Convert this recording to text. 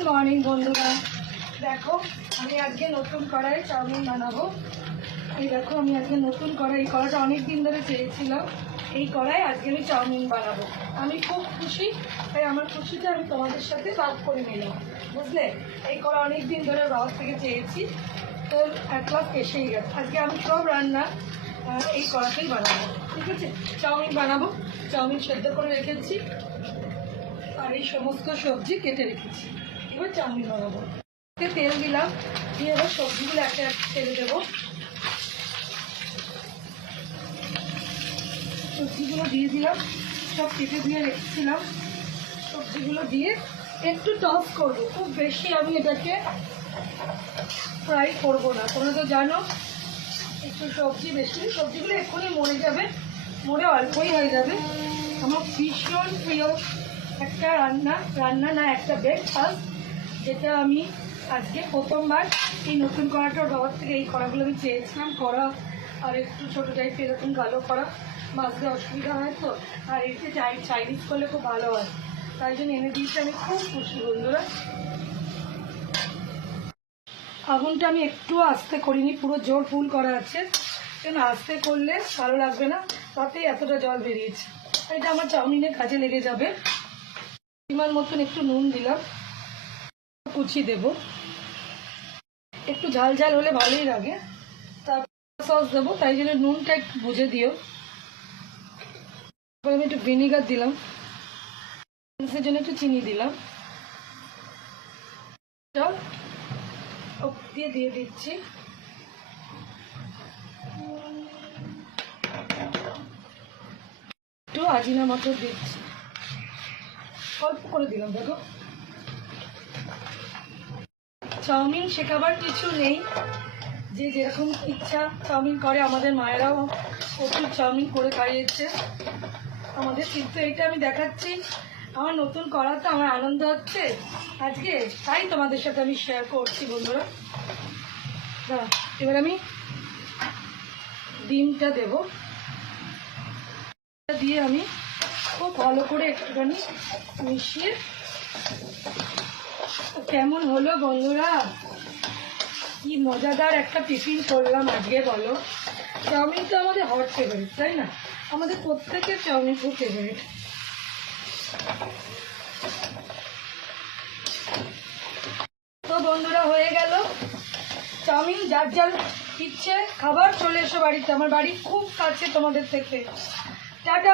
Good morning বন্ধুরা। দেখো আমি আজকে নতুন কড়াই চাউমিন বানাবো। এই দেখো আমি আজকে নতুন কড়াই, এই কড়াইটা অনেক দিন ধরে চেয়েছিলাম। এই কড়াই আজকে আমি চাউমিন বানাবো। আমি খুব খুশি, তাই আমার খুশিটা আমি তোমাদের সাথে ভাগ করে নিলাম, বুঝলে। এই কড়াই অনেক দিন ধরে বাবার থেকে চেয়েছি, তো এক লাখ এসেই গেছে। আজকে আমি সব রান্না এই কড়াতেই বানাবো, ঠিক আছে। চাউমিন বানাবো, চাউমিন সেদ্ধ করে রেখেছি আর এই সমস্ত সবজি কেটে রেখেছি। এবার চাউমিন বানাবো। তেল দিলাম, দিয়ে এবার সবজিগুলো একটা একটা ছেড়ে দেবো। সবজিগুলো দিয়ে দিলাম, সব কেটে দিয়ে রেখেছিলাম। সবজিগুলো দিয়ে একটু টস করবো, খুব বেশি আমি এটাকে ফ্রাই করবো না। তোমরা তো জানো একটু সবজিগুলো এক্ষুনি মরে যাবে, মরে অল্পই হয়ে যাবে। আমার ভীষণ প্রিয় একটা রান্না না একটা ব্রেকফাস্ট, যেটা আমি আজকে প্রথমবার এই নতুন কড়াটার বাবার থেকে এই কড়াগুলো আমি চেয়েছিলাম করা। আর একটু ছোটো টাইপের এরকম কালো করা মাছতে অসুবিধা হয় তো, আর এতে চাইনিজ করলে খুব ভালো হয়, তাই জন্য এনে দিয়েছি। আমি খুব খুশি বন্ধুরা। আগুনটা আমি একটু আস্তে করিনি, পুরো জোর ফুল করা আছে, কেন আস্তে করলে ভালো লাগবে না, তাতেই এতটা জল বেরিয়েছে। এটা আমার চাউমিনের কাজে লেগে যাবে। পরিমাণ মতন একটু নুন দিলাম, কুচি দেব, একটু ঝাল ঝাল হলে ভালোই লাগে। তারপর সস দেবো, তাই জন্য নুনটা একটু বুঝে দিও। তারপর আমি একটু ভিনিগার দিলাম, সেই জন্য একটু চিনি দিলাম, দিয়ে দিচ্ছি। একটু আজিনা মটর দিচ্ছি, অল্প করে দিলাম। দেখো চাউমিন শেখাবার কিছু নেই, যে যেরকম ইচ্ছা চাউমিন করে। আমাদের মায়েরাও প্রচুর চাউমিন করে খাইয়েছে আমাদের, কিন্তু এইটা আমি দেখাচ্ছি আমার নতুন করাতে আমার আনন্দ হচ্ছে আজকে, তাই তোমাদের সাথে আমি শেয়ার করছি বন্ধুরা। এবার আমি ডিমটা দেব, দিয়ে আমি খুব ভালো করে একটুখানি মিশিয়ে। কেমন হলো বন্ধুরা, কি মজাদার একটা টিফিন করলাম আজকে বলো। চাউমিন তো আমাদের হট ফেভারিট, তাই না? আমাদের প্রত্যেকের চাউমিন খুব ফেভারিট। তো বন্ধুরা হয়ে গেল চাউমিন। যার যার ইচ্ছে খাবার চলে এসো বাড়িতে, আমার বাড়ি খুব কাছে তোমাদের থেকে। টাটা।